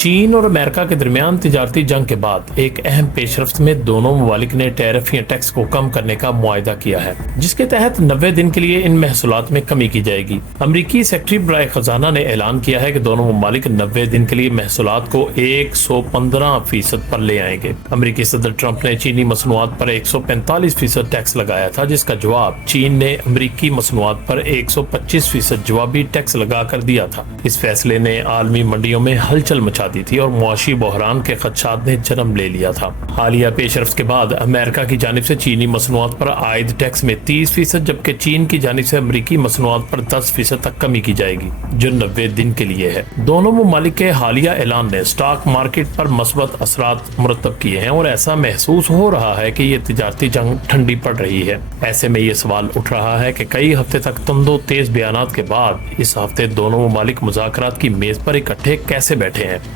چین اور امریکہ کے درمیان تجارتی جنگ کے بعد ایک اہم پیش رفت میں دونوں ممالک نے ٹیرف یا ٹیکس کو کم کرنے کا معاہدہ کیا ہے، جس کے تحت 90 دن کے لیے ان محصولات میں کمی کی جائے گی۔ امریکی سیکرٹری برائے خزانہ نے اعلان کیا ہے کہ دونوں ممالک 90 دن کے لیے محصولات کو 115% پر لے آئیں گے۔ امریکی صدر ٹرمپ نے چینی مصنوعات پر 145% ٹیکس لگایا تھا، جس کا جواب چین نے امریکی مصنوعات پر 125% جوابی ٹیکس لگا کر دیا تھا۔ اس فیصلے نے عالمی منڈیوں میں ہلچل مچا دی تھی اور معاشی بحران کے خدشات نے جنم لے لیا تھا۔ حالیہ پیش رفت کے بعد امریکہ کی جانب سے چینی مصنوعات پر عائد ٹیکس میں 30%، جبکہ چین کی جانب سے امریکی مصنوعات پر 10% تک کمی کی جائے گی، جو 90 دن کے لیے ہے۔ دونوں ممالک کے حالیہ اعلان نے اسٹاک مارکیٹ پر مثبت اثرات مرتب کیے ہیں اور ایسا محسوس ہو رہا ہے کہ یہ تجارتی جنگ ٹھنڈی پڑ رہی ہے۔ ایسے میں یہ سوال اٹھ رہا ہے کہ کئی ہفتے تک تند و تیز بیانات کے بعد اس ہفتے دونوں ممالک مذاکرات کی میز پر اکٹھے کیسے بیٹھے ہیں۔